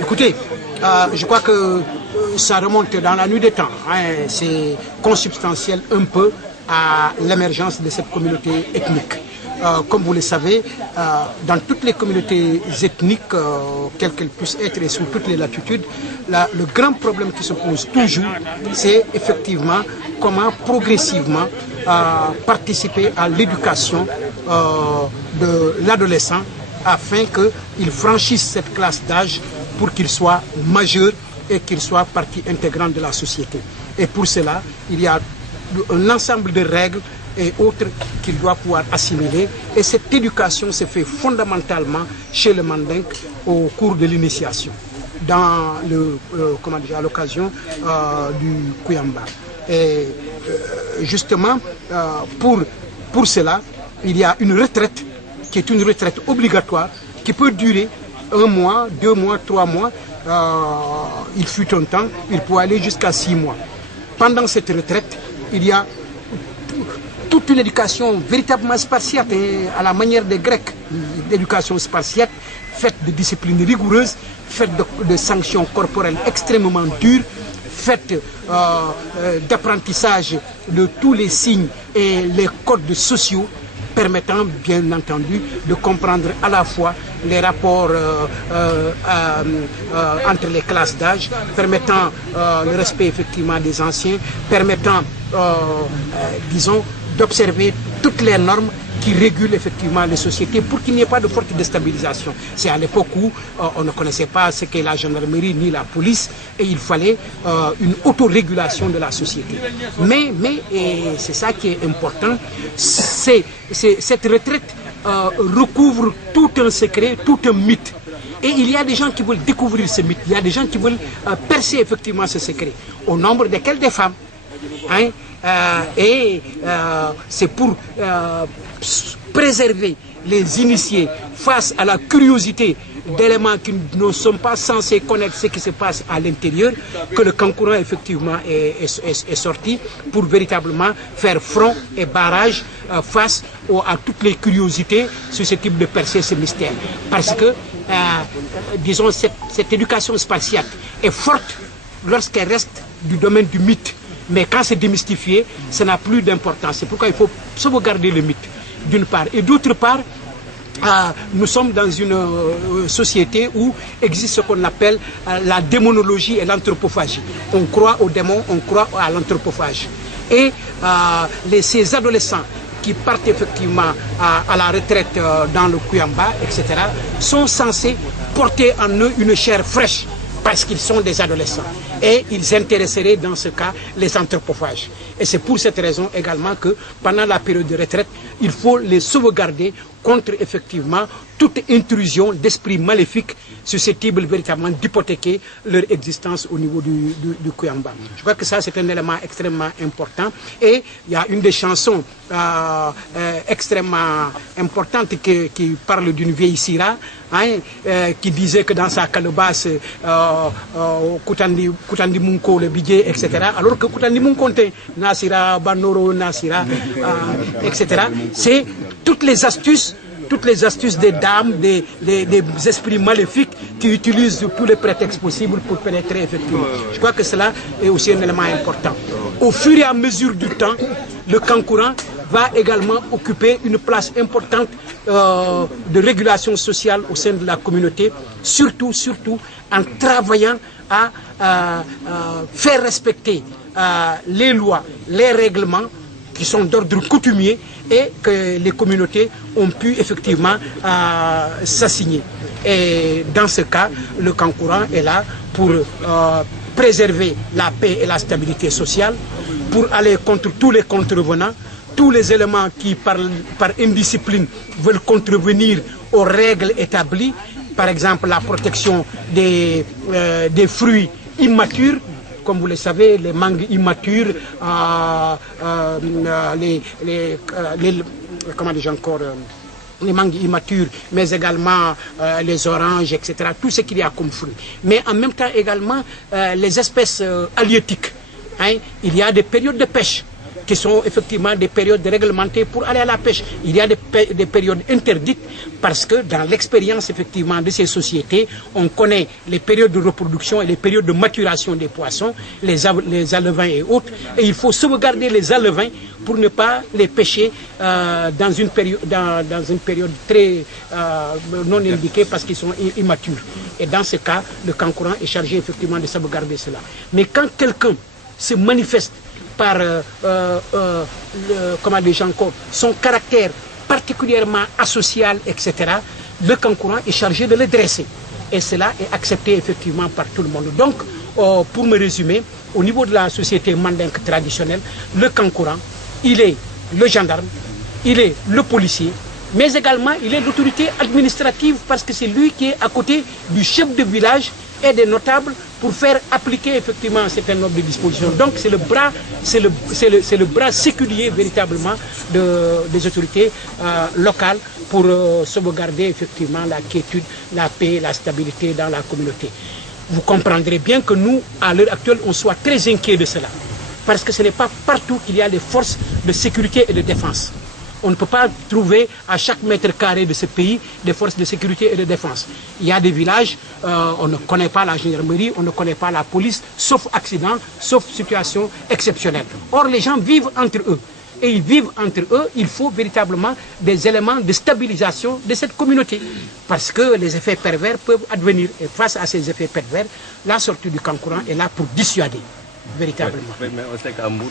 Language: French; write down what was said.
Écoutez, je crois que ça remonte dans la nuit des temps. Hein, c'est consubstantiel un peu à l'émergence de cette communauté ethnique. Comme vous le savez, dans toutes les communautés ethniques, quelles qu'elles puissent être et sous toutes les latitudes, le grand problème qui se pose toujours, c'est effectivement comment progressivement participer à l'éducation de l'adolescent afin qu'il franchisse cette classe d'âge pour qu'il soit majeur et qu'il soit partie intégrante de la société. Et pour cela, il y a un ensemble de règles et autres qu'il doit pouvoir assimiler. Et cette éducation se fait fondamentalement chez le Mandingue au cours de l'initiation, dans à l'occasion du Kuyamba. Et justement, pour cela, il y a une retraite qui est une retraite obligatoire qui peut durer 1 mois, 2 mois, 3 mois. Il fut un temps, il peut aller jusqu'à 6 mois. Pendant cette retraite, il y a toute une éducation véritablement spartiate, à la manière des Grecs, l'éducation spartiate, faite de disciplines rigoureuses, faite de sanctions corporelles extrêmement dures, faite d'apprentissage de tous les signes et les codes sociaux, permettant bien entendu de comprendre à la fois les rapports entre les classes d'âge, permettant le respect effectivement des anciens, permettant, disons, d'observer toutes les normes qui régulent effectivement les sociétés pour qu'il n'y ait pas de forte déstabilisation. C'est à l'époque où on ne connaissait pas ce qu'est la gendarmerie ni la police et il fallait une autorégulation de la société. Mais et c'est ça qui est important, cette retraite recouvre tout un secret, tout un mythe. Et il y a des gens qui veulent découvrir ce mythe, il y a des gens qui veulent percer effectivement ce secret, au nombre desquels des femmes. Hein? C'est pour préserver les initiés face à la curiosité d'éléments qui ne sont pas censés connaître ce qui se passe à l'intérieur que le Kankourang effectivement est sorti pour véritablement faire front et barrage face à toutes les curiosités susceptibles de percer ce mystère. Parce que, disons, cette éducation spartiate est forte lorsqu'elle reste du domaine du mythe. Mais quand c'est démystifié, ça n'a plus d'importance. C'est pourquoi il faut sauvegarder le mythe, d'une part. Et d'autre part, nous sommes dans une société où existe ce qu'on appelle la démonologie et l'anthropophagie. On croit aux démons, on croit à l'anthropophage. Et ces adolescents qui partent effectivement à la retraite dans le Kuyamba, etc., sont censés porter en eux une chair fraîche, parce qu'ils sont des adolescents. Et ils intéresseraient dans ce cas les anthropophages. Et c'est pour cette raison également que pendant la période de retraite, il faut les sauvegarder contre effectivement toute intrusion d'esprits maléfiques susceptibles véritablement d'hypothéquer leur existence au niveau du Kuyamba. Je crois que ça c'est un élément extrêmement important. Et il y a une des chansons extrêmement importantes qui parle d'une vieille syrah, hein, qui disait que dans sa calebasse, Koutandi Munko le bidje, etc. Alors que Koutandi Munkonte, Nasira, Banoro, Nasira, etc. C'est toutes les astuces des dames, des esprits maléfiques qui utilisent tous les prétextes possibles pour pénétrer effectivement. Je crois que cela est aussi un élément important. Au fur et à mesure du temps, le Kankourang va également occuper une place importante de régulation sociale au sein de la communauté, surtout en travaillant à faire respecter les lois, les règlements qui sont d'ordre coutumier et que les communautés ont pu effectivement s'assigner. Et dans ce cas, le Kankourang est là pour préserver la paix et la stabilité sociale, pour aller contre tous les contrevenants, tous les éléments qui par indiscipline veulent contrevenir aux règles établies, par exemple la protection des fruits immatures. Comme vous le savez, les mangues immatures, les mangues immatures, mais également les oranges, etc. Tout ce qu'il y a comme fruits. Mais en même temps également les espèces halieutiques. Hein, il y a des périodes de pêche qui sont effectivement des périodes réglementées pour aller à la pêche. Il y a des périodes interdites parce que dans l'expérience effectivement de ces sociétés, on connaît les périodes de reproduction et les périodes de maturation des poissons, les alevins et autres. Et il faut sauvegarder les alevins pour ne pas les pêcher dans une période très non indiquée parce qu'ils sont immatures. Et dans ce cas, le Kankourang est chargé effectivement de sauvegarder cela. Mais quand quelqu'un se manifeste par son caractère particulièrement asocial, etc., le Kankourang est chargé de le dresser. Et cela est accepté effectivement par tout le monde. Donc, pour me résumer, au niveau de la société mandingue traditionnelle, le Kankourang, il est le gendarme, il est le policier, mais également il est l'autorité administrative parce que c'est lui qui est à côté du chef de village et des notables pour faire appliquer effectivement un certain nombre de dispositions. Donc c'est le bras séculier véritablement des autorités locales pour sauvegarder effectivement la quiétude, la paix, la stabilité dans la communauté. Vous comprendrez bien que nous, à l'heure actuelle, on soit très inquiets de cela. Parce que ce n'est pas partout qu'il y a des forces de sécurité et de défense. On ne peut pas trouver à chaque mètre carré de ce pays des forces de sécurité et de défense. Il y a des villages, on ne connaît pas la gendarmerie, on ne connaît pas la police, sauf accident, sauf situation exceptionnelle. Or, les gens vivent entre eux. Et ils vivent entre eux, il faut véritablement des éléments de stabilisation de cette communauté. Parce que les effets pervers peuvent advenir. Et face à ces effets pervers, la sortie du Kankourang est là pour dissuader, véritablement. Mais on sait qu'à Mbour,